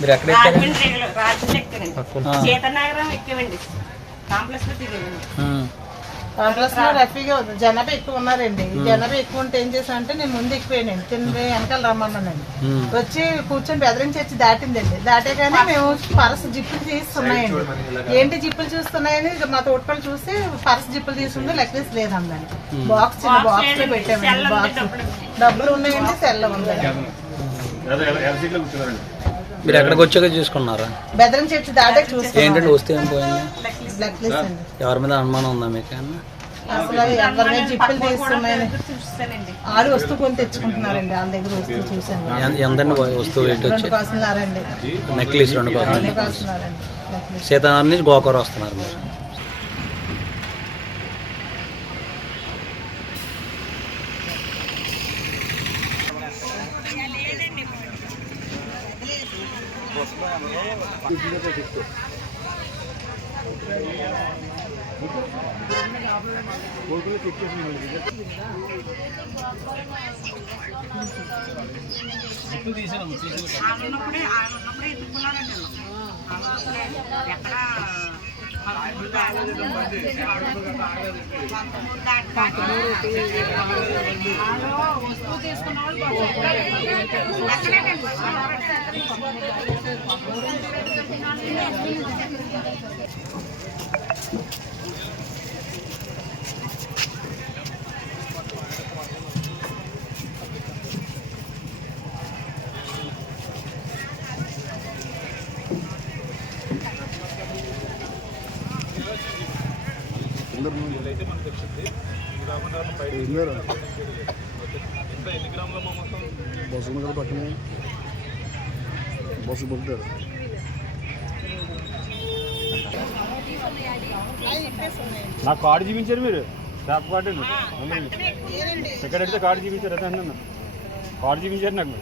మీరు ఎక్కడ సీతనగరం ఎక్కామండి. కాంప్లెక్స్ లో దిగామండి. కాంప్లెక్స్ లో రఫీగా జనాభా ఎక్కువ ఉన్నారండి. జనాభా ఎక్కువ ఉంటే ఏం చేశానంటే నేను ముందు ఎక్కువేనండి. తిండి వెనకాల రమ్మన్నానండి. వచ్చి కూర్చొని బెదిరించి వచ్చి దాటిందండి. దాటేగానే మేము పరస జిప్పులు తీస్తున్నాయండి. ఏంటి జిప్పులు చూస్తున్నాయని మా తోటపల్లి చూసి పరస జిప్పులు తీసుకుంది, లెక్కలేసి లేదండి. బాక్స్ చిన్న బాక్స్ లో పెట్టామండి. బాక్స్ డబ్బులు ఉన్నాయండి, సెల్ ఉందండి. మీరు ఎక్కడికి వచ్చాక చూసుకున్నారా? బెదిరించి వచ్చి దాటే చూసి ఏంటంటే వస్తే ఏం పోయింది? లెక్కలేసి అండి. ఎవరి మీద అనుమానం ఉందా మీకు? అసలు ఎవరి జిప్పులు తీస్తున్నాయని ఆడు వస్తువు కొని తెచ్చుకుంటున్నారండి. వాళ్ళ దగ్గర వస్తువు చూసాను. ఎంతండి వస్తువు రేట్ వచ్చి? 2,000 అండి. నెక్లెస్ 2,000. 2,000 సీతారాం నుంచి గోకూర వస్తున్నారు మీరు. బస్సు పక్కన బస్సు పంపుతారు. నాకు కార్డు చూపించారు మీరు, షాప్ కార్డు ఎక్కడ అడిగితే కార్డు చూపించారు. అదే అన్న కార్డు చూపించారు నాకు.